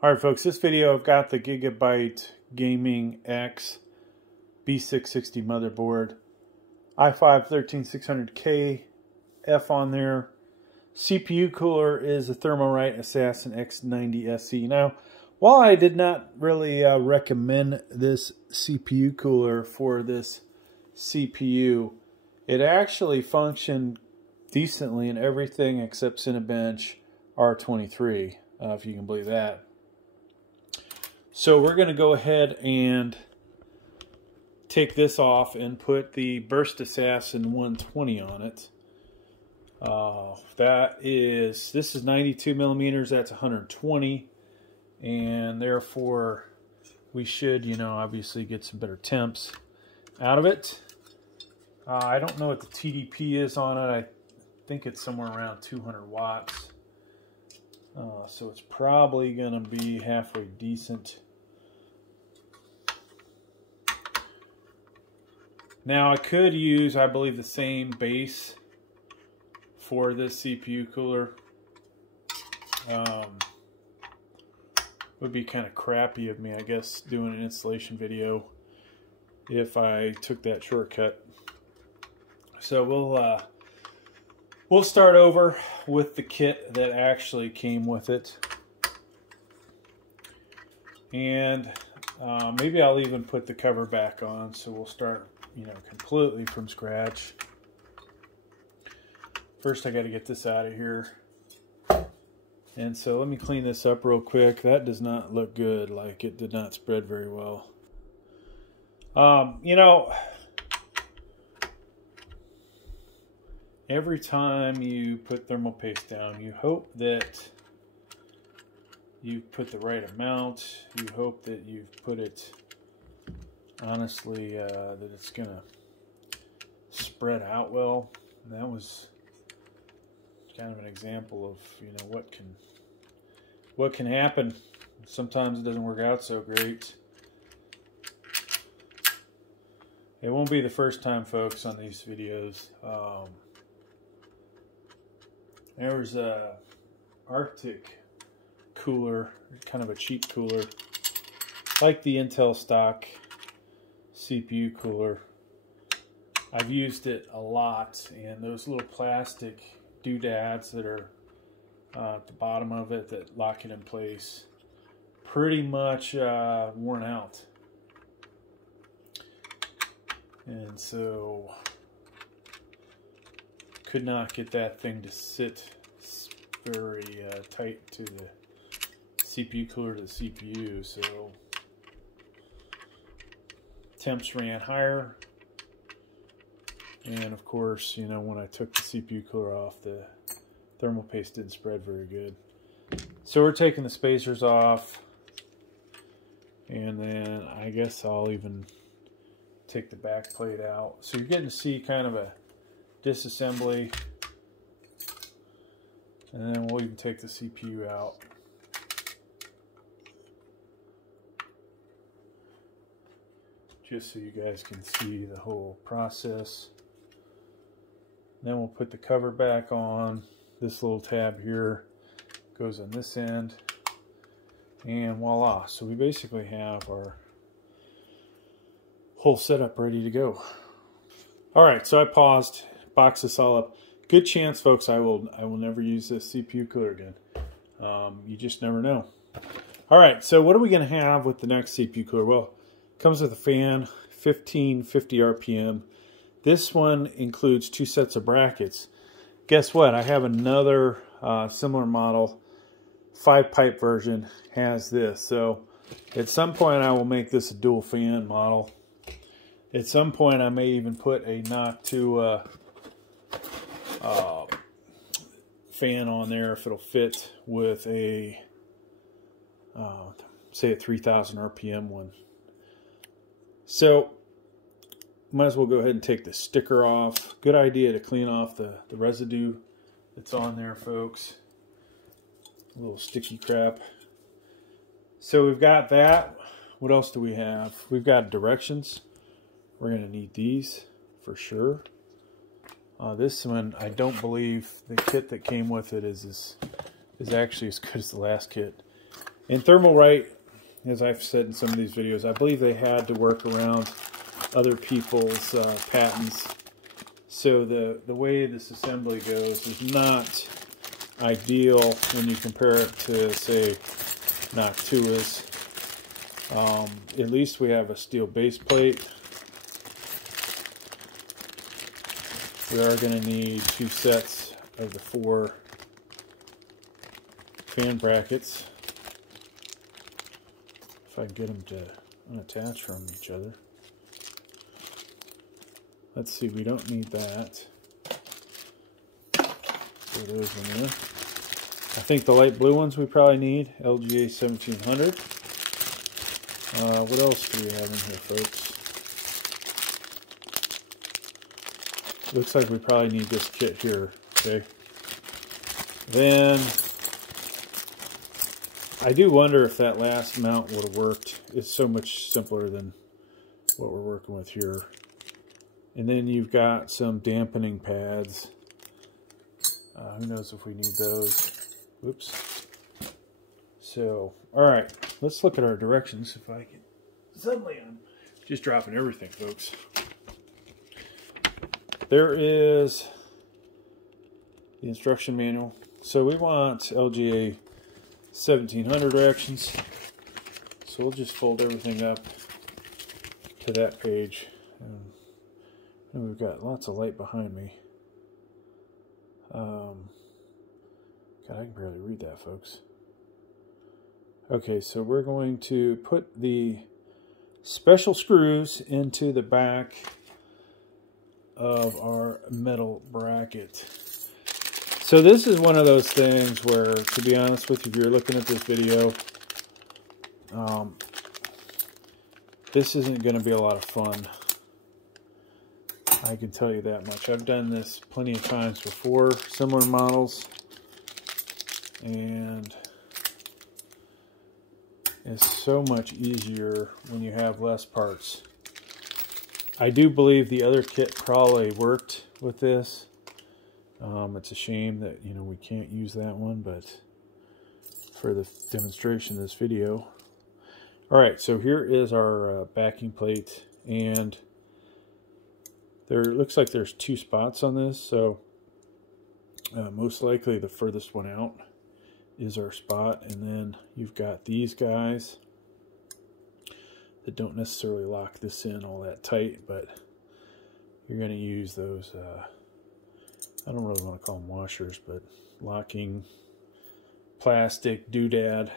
Alright folks, this video I've got the Gigabyte Gaming X B660 motherboard, I5-13600kf on there. CPU cooler is a Thermalright Assassin X90 SE. Now, while I did not really recommend this CPU cooler for this CPU, it actually functioned decently in everything except Cinebench R23, if you can believe that. So we're going to go ahead and take this off and put the Burst Assassin 120 on it. This is 92 millimeters, that's 120, and therefore we should, obviously get some better temps out of it. I don't know what the TDP is on it. I think it's somewhere around 200 watts. So it's probably going to be halfway decent. Now I could use, I believe, the same base for this CPU cooler. Would be kind of crappy of me, I guess, doing an installation video if I took that shortcut. So we'll start over with the kit that actually came with it, and maybe I'll even put the cover back on. So we'll start, completely from scratch. First, I got to get this out of here. And so let me clean this up real quick. That does not look good. Like, it did not spread very well. Every time you put thermal paste down, you hope that you've put the right amount. You hope that you've put it, honestly, that it's going to spread out well. And that was kind of an example of, what can happen. Sometimes it doesn't work out so great. It won't be the first time, folks, on these videos. There's a Arctic cooler, kind of a cheap cooler, like the Intel stock CPU cooler. I've used it a lot, and those little plastic doodads that are at the bottom of it that lock it in place, pretty much worn out. And so could not get that thing to sit very tight to the CPU cooler to the CPU, so temps ran higher. And of course, when I took the CPU cooler off, the thermal paste didn't spread very good. So we're taking the spacers off, and then I guess I'll even take the back plate out. So you're getting to see kind of a disassembly, and then we'll even take the CPU out. Just so you guys can see the whole process. Then we'll put the cover back on. This little tab here goes on this end, and voila. So we basically have our whole setup ready to go. All right, so I paused, boxed this all up. Good chance, folks, I will never use this CPU cooler again. You just never know. All right, so what are we going to have with the next CPU cooler? Well, it comes with a fan, 1550 RPM. This one includes 2 sets of brackets. Guess what? I have another similar model, 5-pipe version, has this. So at some point I will make this a dual fan model. At some point I may even put a Knock 2 fan on there if it'll fit with a, say, a 3000 RPM one. So might as well go ahead and take the sticker off. Good idea to clean off the residue that's on there, folks. A little sticky crap. So we've got that. What else do we have? We've got directions. We're going to need these for sure. This one, I don't believe the kit that came with it is actually as good as the last kit. And Thermalright, as I've said in some of these videos, I believe they had to work around other people's patents. So the way this assembly goes is not ideal when you compare it to, say, Noctua's. At least we have a steel base plate. We are going to need 2 sets of the 4 fan brackets. If I can get them to unattach from each other. Let's see, we don't need that. Throw those in there. I think the light blue ones we probably need, LGA 1700. What else do we have in here, folks? Looks like we probably need this kit here, okay? Then, I do wonder if that last mount would have worked. It's so much simpler than what we're working with here. And then you've got some dampening pads. Who knows if we need those. Oops. So, alright, let's look at our directions. If I can, suddenly I'm just dropping everything, folks. There is the instruction manual. So we want LGA 1700 directions. So we'll just fold everything up to that page. And we've got lots of light behind me. God, I can barely read that, folks. Okay, so we're going to put the special screws into the back of our metal bracket. So this is one of those things where, to be honest with you, if you're looking at this video, this isn't going to be a lot of fun. I can tell you that much. I've done this plenty of times before, similar models, and it's so much easier when you have less parts. I do believe the other kit probably worked with this. It's a shame that, you know, we can't use that one, but for the demonstration of this video. Alright, so here is our backing plate, and there looks like there's 2 spots on this, so most likely the furthest one out is our spot, and then you've got these guys that don't necessarily lock this in all that tight, but you're going to use those, I don't really want to call them washers, but locking plastic doodad.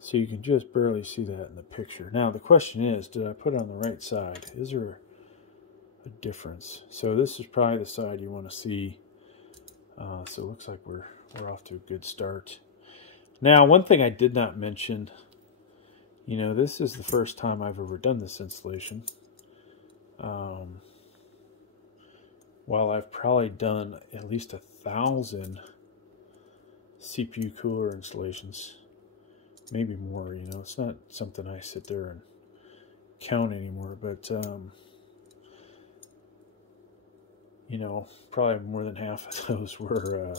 So you can just barely see that in the picture. Now the question is, did I put it on the right side? Is there a difference? So this is probably the side you want to see. So it looks like we're off to a good start. Now, one thing I did not mention, you know, this is the first time I've ever done this installation. While I've probably done at least 1,000 CPU cooler installations, maybe more, you know, it's not something I sit there and count anymore, but you know, probably more than half of those were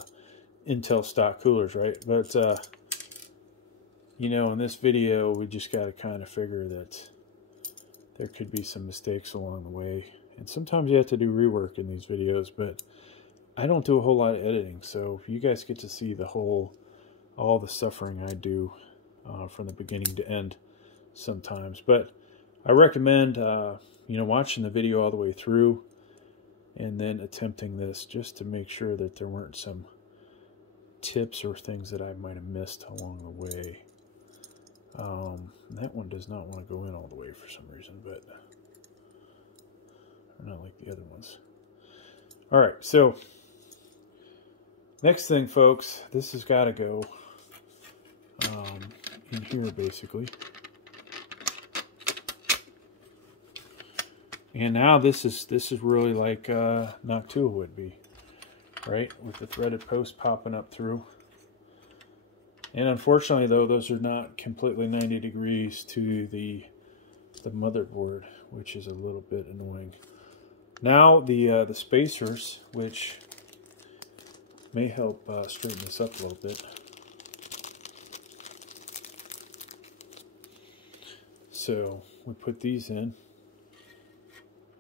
Intel stock coolers, right? But you know, in this video we just got to kind of figure that there could be some mistakes along the way, and sometimes you have to do rework in these videos, but I don't do a whole lot of editing, so you guys get to see the whole, all the suffering I do from the beginning to end sometimes. But I recommend you know, watching the video all the way through and then attempting this, just to make sure that there weren't some tips or things that I might have missed along the way. That one does not want to go in all the way for some reason, but not like the other ones. Alright, so next thing, folks, this has got to go in here basically. And now this is really like Noctua would be, right? With the threaded post popping up through. And unfortunately, though, those are not completely 90 degrees to the motherboard, which is a little bit annoying. Now the spacers, which may help straighten this up a little bit. So we put these in,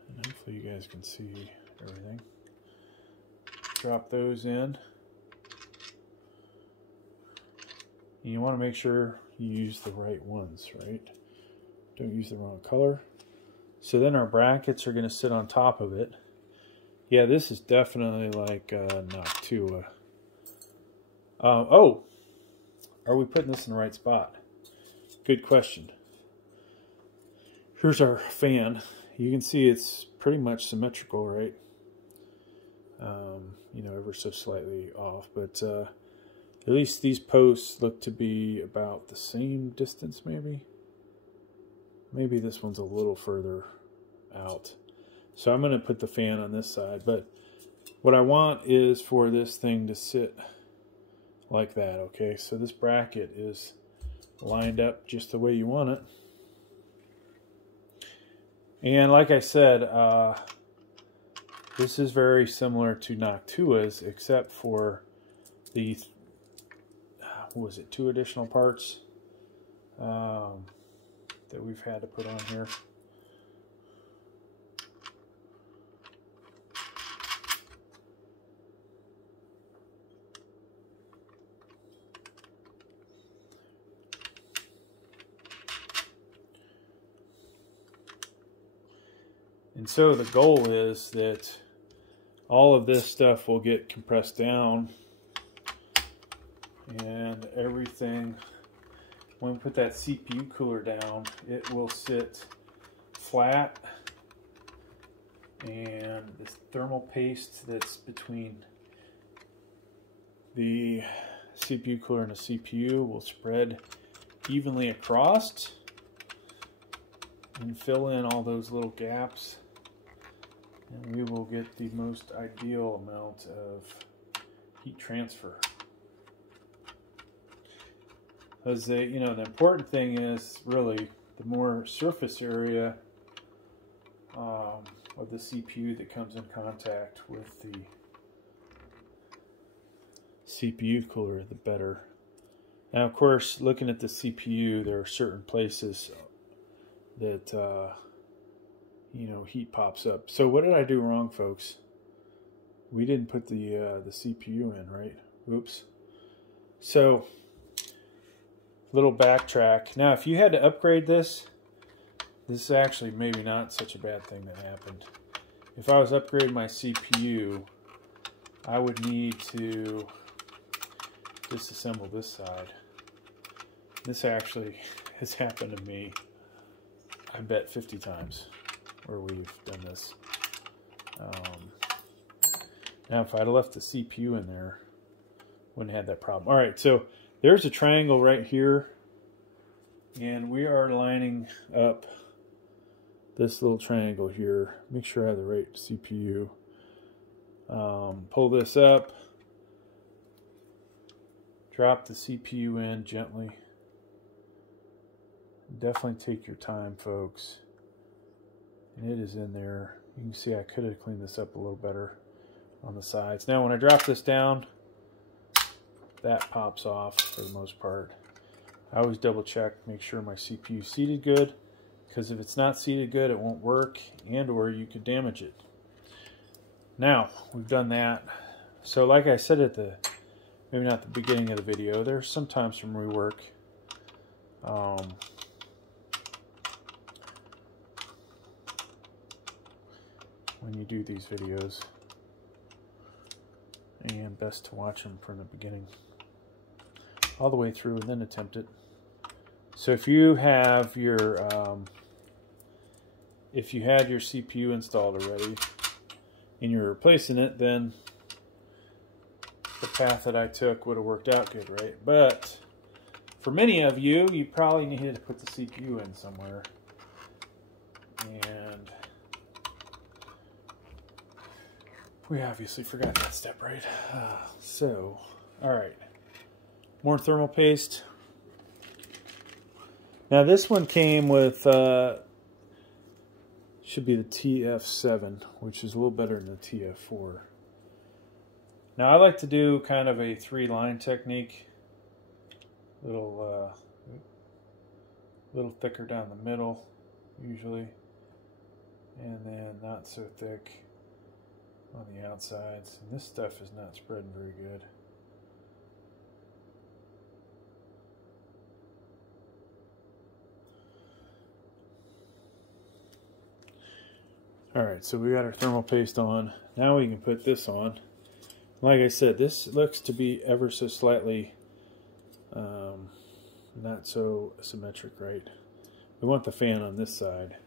and hopefully you guys can see everything. Drop those in. You want to make sure you use the right ones, right? Don't use the wrong color. So then our brackets are going to sit on top of it. Yeah, this is definitely like Noctua. Oh, are we putting this in the right spot? Good question. Here's our fan. You can see it's pretty much symmetrical, right? You know, ever so slightly off, but at least these posts look to be about the same distance, maybe. Maybe this one's a little further out. So I'm going to put the fan on this side, but what I want is for this thing to sit like that, okay? So this bracket is lined up just the way you want it. And like I said, this is very similar to Noctua's, except for the, what was it, 2 additional parts that we've had to put on here. And so the goal is that all of this stuff will get compressed down, and everything, when we put that CPU cooler down, it will sit flat, and this thermal paste that's between the CPU cooler and the CPU will spread evenly across and fill in all those little gaps. And we will get the most ideal amount of heat transfer. Because you know, the important thing is really the more surface area of the CPU that comes in contact with the CPU cooler, the better. Now, of course, looking at the CPU, there are certain places that you know, heat pops up. So what did I do wrong, folks? We didn't put the CPU in, right? Oops. So, little backtrack. Now, if you had to upgrade this, this is actually maybe not such a bad thing that happened. If I was upgrading my CPU, I would need to disassemble this side. This actually has happened to me, I bet 50 times. Where we've done this. Now if I'd have left the CPU in there, wouldn't have had that problem. Alright, so there's a triangle right here, and we are lining up this little triangle here. Make sure I have the right CPU. Pull this up, drop the CPU in gently. Definitely take your time, folks. And it is in there. You can see I could have cleaned this up a little better on the sides. Now when I drop this down, that pops off for the most part. I always double check, make sure my CPU is seated good, because if it's not seated good, it won't work, and or you could damage it. Now, we've done that. So like I said at the, maybe not the beginning of the video, there's sometimes some rework. When you do these videos, and best to watch them from the beginning all the way through and then attempt it. So if you have your if you had your CPU installed already and you're replacing it, then the path that I took would have worked out good, right? But for many of you, you probably needed to put the CPU in somewhere, and we obviously forgot that step, right? So, alright. More thermal paste. Now this one came with, should be the TF7, which is a little better than the TF4. Now I like to do kind of a 3-line technique. Little thicker down the middle, usually, and then not so thick on the outsides. And this stuff is not spreading very good. Alright, so we got our thermal paste on. Now we can put this on. Like I said, this looks to be ever so slightly not so symmetric, right? We want the fan on this side.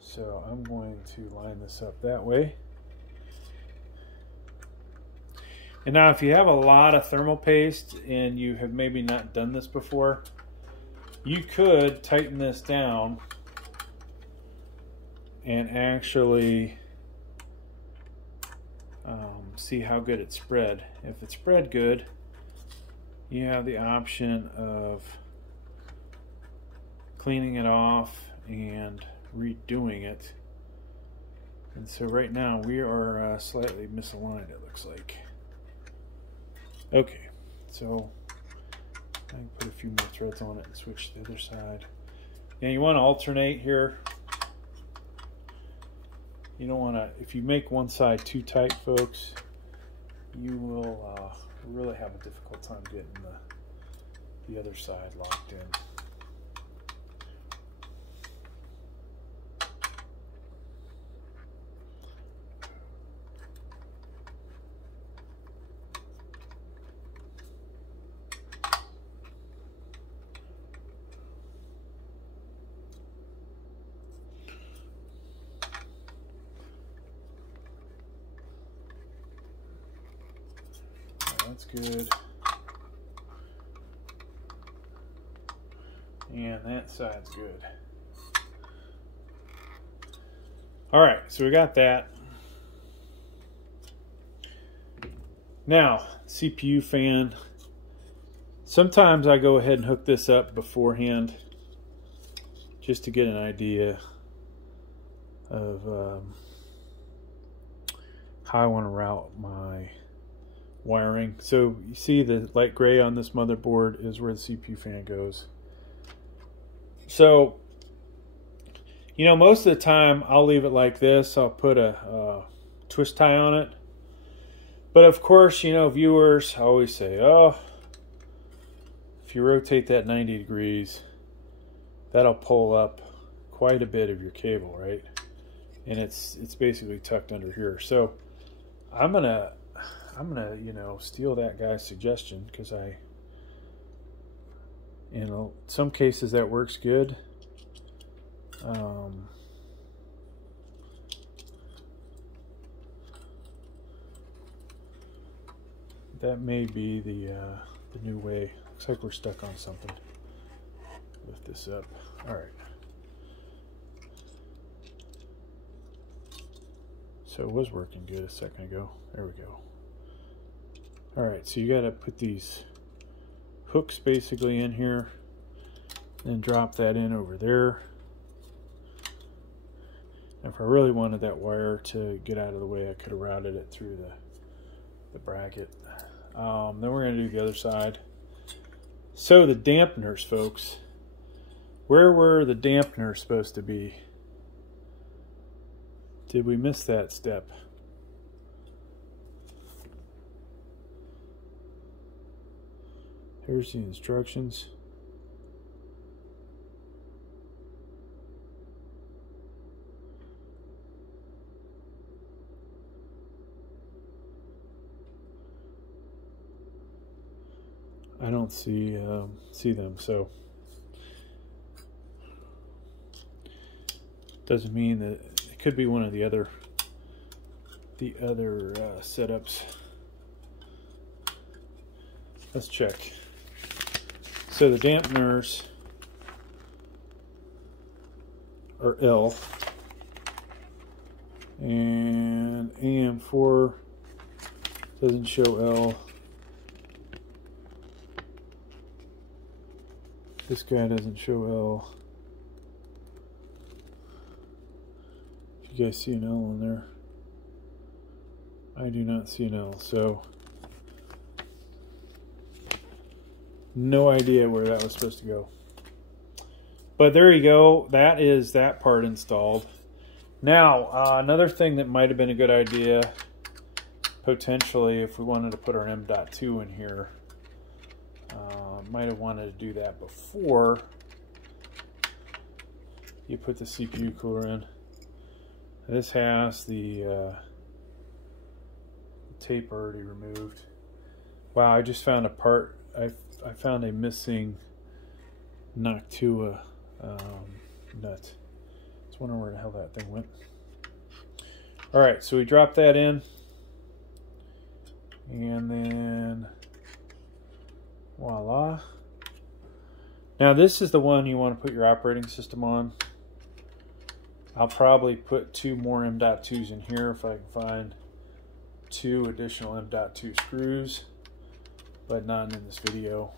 So I'm going to line this up that way. And now if you have a lot of thermal paste and you have maybe not done this before, you could tighten this down and actually see how good it spread. If it spread good, you have the option of cleaning it off and redoing it. And so right now we are slightly misaligned, it looks like. Okay, so I can put a few more threads on it and switch to the other side. Now you want to alternate here. You don't want to, if you make one side too tight, folks, you will really have a difficult time getting the other side locked in. That's good. And that side's good. Alright, so we got that. Now, CPU fan. Sometimes I go ahead and hook this up beforehand just to get an idea of how I want to route my wiring. So you see the light gray on this motherboard is where the CPU fan goes. So, you know, most of the time I'll leave it like this. I'll put a twist tie on it. But of course, you know, viewers always say, oh, if you rotate that 90 degrees, that'll pull up quite a bit of your cable, right? And it's basically tucked under here. So I'm gonna you know, steal that guy's suggestion, because in some cases that works good. That may be the new way. Looks like we're stuck on something. Lift this up. All right. So it was working good a second ago. There we go. All right, so you got to put these hooks basically in here, and drop that in over there. If I really wanted that wire to get out of the way, I could have routed it through the bracket. Then we're going to do the other side. So the dampeners, folks. Where were the dampeners supposed to be? Did we miss that step? Here's the instructions. I don't see them, so doesn't mean that it could be one of the other setups. Let's check. So the dampeners are L, and AM4 doesn't show L. This guy doesn't show L. You guys see an L on there? I do not see an L, so no idea where that was supposed to go. But there you go. That is that part installed. Now, another thing that might have been a good idea, potentially, if we wanted to put our M.2 in here, might have wanted to do that before you put the CPU cooler in. This has the tape already removed. Wow, I just found a part. I found a missing Noctua nut. Just wondering where the hell that thing went. Alright, so we drop that in, and then voila. Now this is the one you want to put your operating system on. I'll probably put 2 more M.2s in here if I can find 2 additional M.2 screws, but not in this video.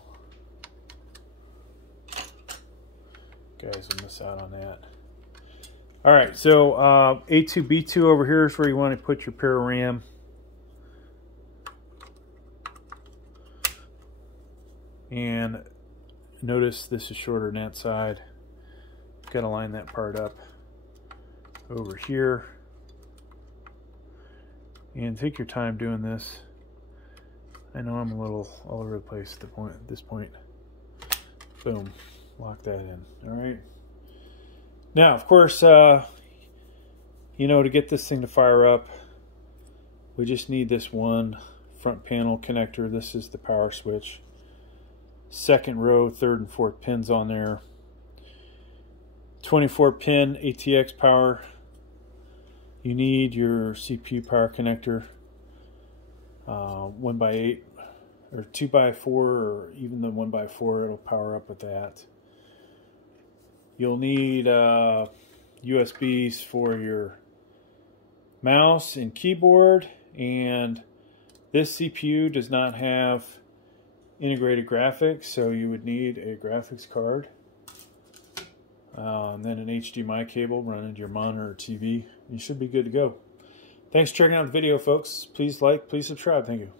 Guys will miss out on that. Alright, so A2, B2 over here is where you want to put your pair of RAM. And notice this is shorter than that side. Got to line that part up over here. And take your time doing this. I know I'm a little all over the place at this point. Boom. Lock that in. Alright. Now, of course, you know, to get this thing to fire up, we just need this one front panel connector. This is the power switch. Second row, 3rd and 4th pins on there. 24 pin ATX power. You need your CPU power connector. 1x8 or 2x4 or even the 1x4, it'll power up with that. You'll need USBs for your mouse and keyboard, and this CPU does not have integrated graphics, so you would need a graphics card, and then an HDMI cable running to your monitor or TV. You should be good to go. Thanks for checking out the video, folks. Please like, please subscribe. Thank you.